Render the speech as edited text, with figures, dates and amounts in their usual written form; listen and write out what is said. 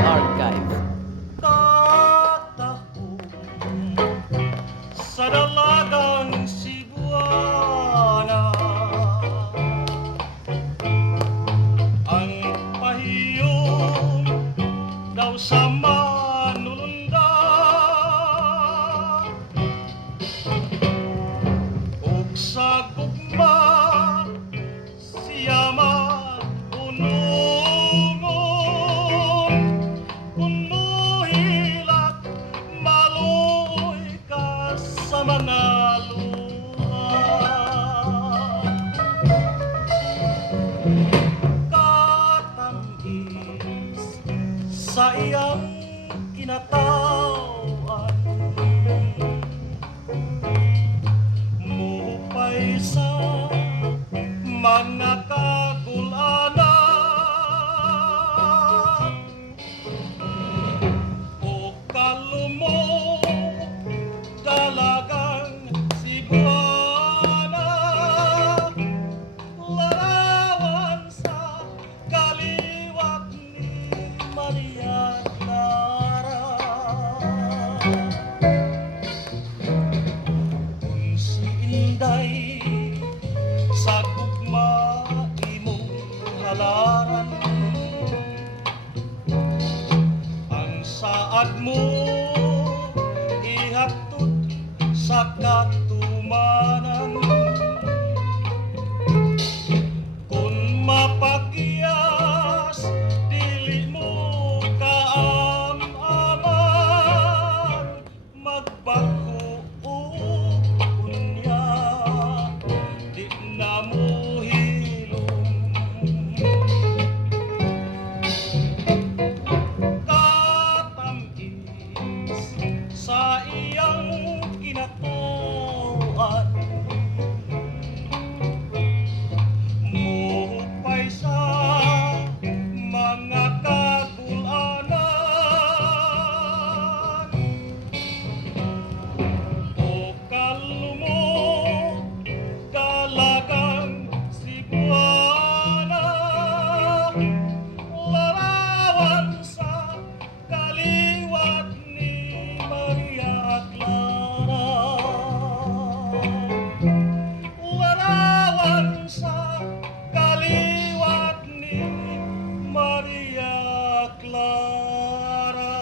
Archive. Tatahong sa dalagang Cebuana, ang pahiyong daw sa manulunda, ug sa gugma siya maunungon, kuno hilak maluoy ka sa mga luha. Katamis sa iyang kinatawan, mupay sa mga kagulanan, o kalumo dalagang Cebuana, larawan sa kaliwat ni Maria Clara. Kung si Inday sa gugma imong halaran, ang saad mo ihatod sa katumanan. Kung mapagiyas dili mo kaam-aman, magbako unya di na mo hilom. Katamis sa iyang kinatuan, mupay sa mga kagulanan, o kalumo dalagang Cebuana, larawan sa kaliwat ni Maria Clara. Larawan sa kaliwat ni Maria Clara.